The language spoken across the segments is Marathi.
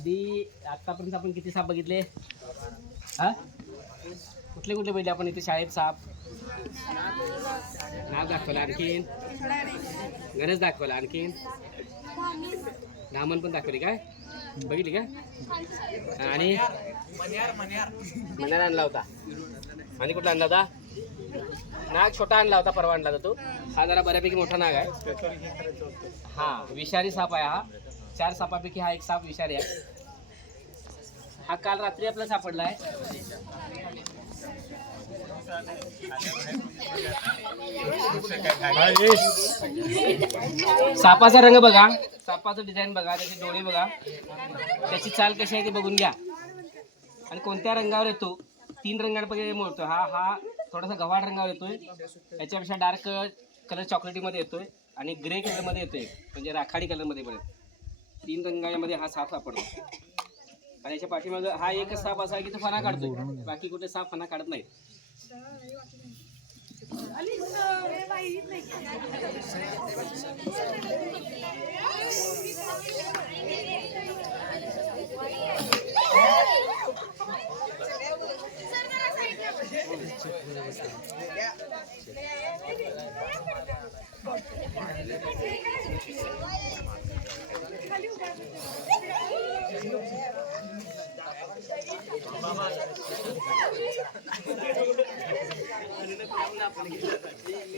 आधी आतापर्यंत आपण किती साप बघितले? हा? कुठले कुठले बघितले आपण इथे शाळेत साप? नाव दाखवलं आणखीन. गणेश दाखवला आणखीन. धामण पण दाखवली काय? बघितली का? आणि? मन्यार आणला होता. आणि कुठला आणला होता? नाग छोटा आणला होता परवा आणला होता तो. हा जरा बऱ्यापैकी मोठा नाग आहे. हा विषारी साप आहे हा. चार सापापैकी हा एक साप विषारी आहे. हा काल रात्री आपला सापडला आहे सापाचा रंग बघा. सापाचं डिझाईन बघा त्याचे डोळे बघा. त्याची चाल कशी आहे ते बघून घ्या. आणि कोणत्या रंगावर येतो? तीन रंगांपैकी मोडतो. हा हा थोडासा गव्हाळ रंगावर येतोय. त्याच्यापेक्षा डार्क कलर चॉकलेटीमध्ये येतोय. आणि ग्रे कलरमध्ये येतोय. म्हणजे राखाडी कलरमध्ये पण येतो. तीन रंगामध्ये हा साप सापडतो. आणि याच्या पाठीमागं हा एकच साप असा आहे की तो फणा काढतो बाकी कुठे साप फणा काढत नाही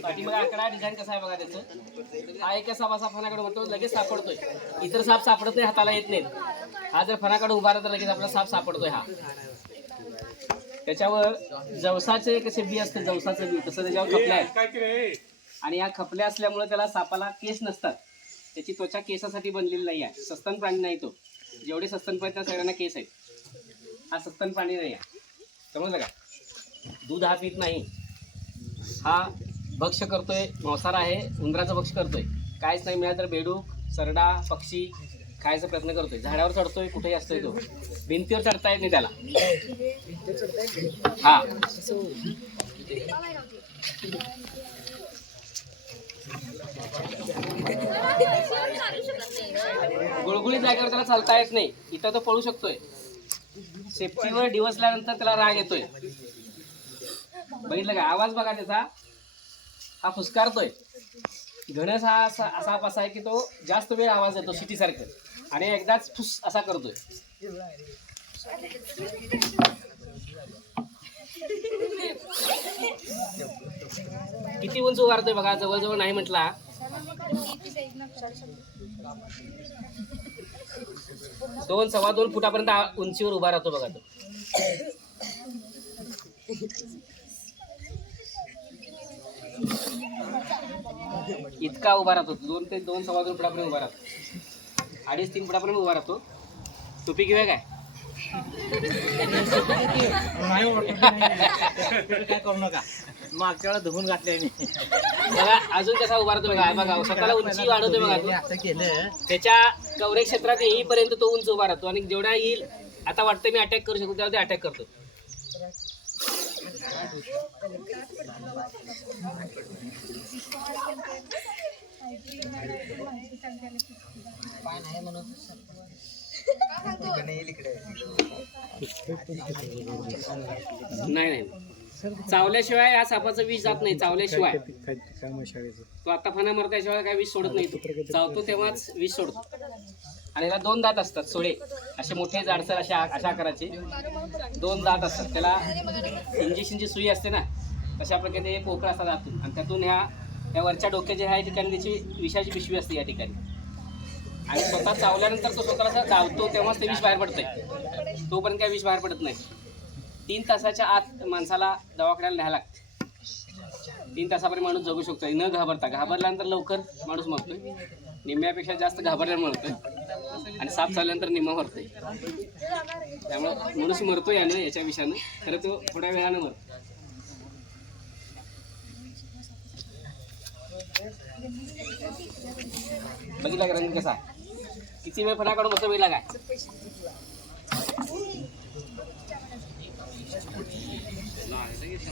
पाठीमागे आकडा डिझाईन कसा आहे बघा त्याचं. हा एका सापाचा फणाकडे होतो लगेच सापडतोय. इतर साप सापडत नाही हाताला येत नाहीत. हा जर फणाकडे उभा राहता लगेच आपला साप सापडतोय हा. त्याच्यावर जवसाचे कसे बी असते जवसाचं बी तसं त्याच्यावर खपल्या आहेत. आणि या खपल्या असल्यामुळे त्याला सापाला केस नसतात. त्याची त्वचा केसासाठी बनलेली नाही आहे. सस्तन प्राणी नाही तो. जेवढे सस्तन प्राणी त्या सगळ्यांना केस आहेत. हा सस्तन प्राणी नाही आहे. समजलं का? दूध हा पित नाही. हा भक्ष करतोय मांसाहार आहे उंदराचं भक्ष करतोय. काहीच नाही मिळालं तर बेडूक सरडा पक्षी खायचा प्रयत्न करतोय. झाडावर चढतोय कुठेही असतोय तो. भिंतीवर चढता येत नाही त्याला. हा. गुळगुळीत जागेवर त्याला चालता येत नाही. इथं तो पळू शकतोय. सेफ्टीवर डिवसल्यानंतर त्याला राग येतोय. बघितलं का? आवाज बघा त्याचा. हा फुसकारतोय. गणेश हा असा असा आहे की तो जास्त वेळ आवाज येतो सिटीसारखं. आणि एकदाच फुस असा करतोय. किती उंच उभारतोय बघा जवळजवळ नाही म्हटला. दोन सव्वा दोन फुटापर्यंत उंचीवर उभा राहतो बघा तो. इतका उभा राहतो. दोन ते दोन सव्वा दोन फुटापर्यंत उभा राहतो. अडीच तीन फुटापर्यंत उभा राहतो. टोपी घेऊया काय? काय करू नका. मागच्या वेळा धुवून घातले मी. बघा अजून कसा उभा राहतो बघा. बघा स्वतःला उंची वाढवतो बघा तो. असं केलं. त्याच्या कवरेज क्षेत्रात येईपर्यंत तो उंच उभा राहतो. आणि जेवढा येईल आता वाटतं मी अटॅक करू शकतो तेव्हा ते अटॅक करतो. नाही नाही. चावल्याशिवाय या सापाचं विष जात नाही चावल्याशिवाय. तो आता फणा मरत्याशिवाय काय विष सोडत नाही. तो चावतो तेव्हाच विष सोडतो. आणि याला दोन दात असतात सोळे. असे मोठे जाडसर अशा अशा आकाराचे. दोन दात असतात. त्याला इंजेक्शनची सुई असते ना तशा प्रकारे ते पोकळ असतात आतून. आणि त्यातून ह्या या वरच्या डोक्याच्या ह्या ठिकाणी त्याची विषाची पिशवी असते या ठिकाणी. आणि स्वतः चावल्यानंतर तो स्वतःला असं चावतो तेव्हाच ते विष बाहेर पडतंय. तोपर्यंत काय विष बाहेर पडत नाही. तीन तासाच्या आत माणसाला दवाखान्याला न्यायला लागतं. तीन तासापर्यंत माणूस जगू शकतो न घाबरता. घाबरल्यानंतर लवकर माणूस मरतोय. निम्म्यापेक्षा जास्त घाबरल्यावर म्हणतोय आणि साप चालल्यानंतर निम्मा मरतोय. त्यामुळं माणूस मरतोय यानं याच्या विषानं खरं तो थोड्या वेळानं मरतो बघितला का रंग कसा किती वेळ फणाकडून काढून मस्त वेळ लागाय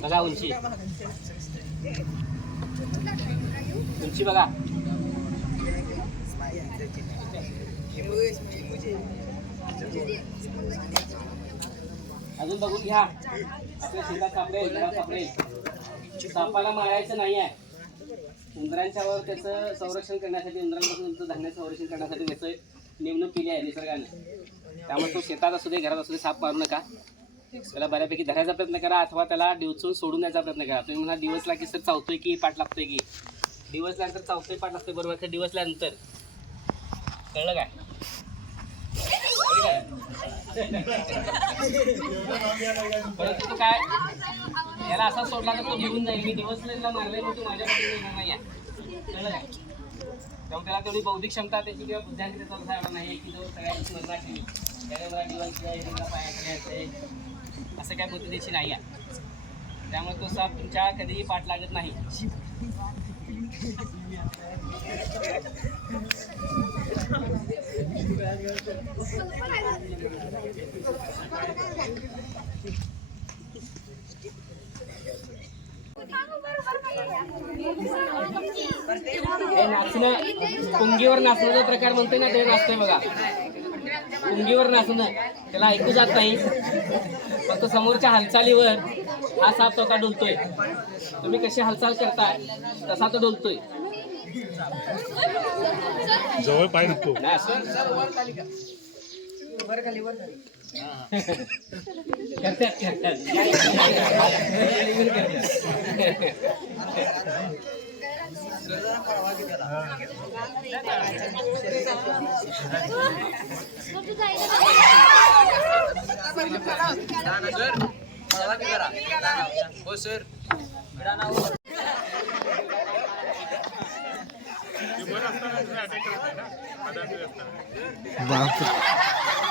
बघा उंची. उंची बघा. अजून बघून घ्या. आपल्या शेतात सापडेल घरात सापडेल सापाला मारायचं नाही आहे. उंदरांच्या वर त्याचं संरक्षण करण्यासाठी उंदरांपासून धान्य संरक्षण करण्यासाठी त्याचं नेमणूक केली आहे निसर्गाने. त्यामुळे तो शेतात असू दे घरात असू दे साप मारू नका. त्याला बऱ्यापैकी धरायचा प्रयत्न करा अथवा त्याला डिवचून सोडून द्यायचा प्रयत्न करा. तुम्ही म्हणा दिवसला की सर चावतोय की पाठ लागतोय की? दिवसल्यानंतर चावतोय पाठ लागतोय बरोबर. तर दिवसल्यानंतर. कळलं काय? परंतु काय याला असा सोडला तर तो घेऊन जाईल मी दिवसला मारले मग तू माझ्या येणार नाही त्यामुळे त्याला तेवढी बौद्धिक क्षमता त्याची किंवा बुद्ध्यांची त्याचा एवढा नाही की जो सगळ्यांची स्मरणा ठेवी त्याने मला आहे पायाकडे असं काय बुद्धी त्याची नाही आहे त्यामुळे तो साप तुमच्या कधीही पाठ लागत नाही नाचणं पुंगीवर नाचण्याचा प्रकार म्हणतोय ना ते नाचतोय बघा. पुंगीवर नाचणं त्याला ऐकू जात नाही. फक्त समोरच्या हालचालीवर हा साप स्वतः डोलतोय. तुम्ही कशी हालचाल करताय तसा तो डोलतोय. जवळ पाय नको हो सर करतात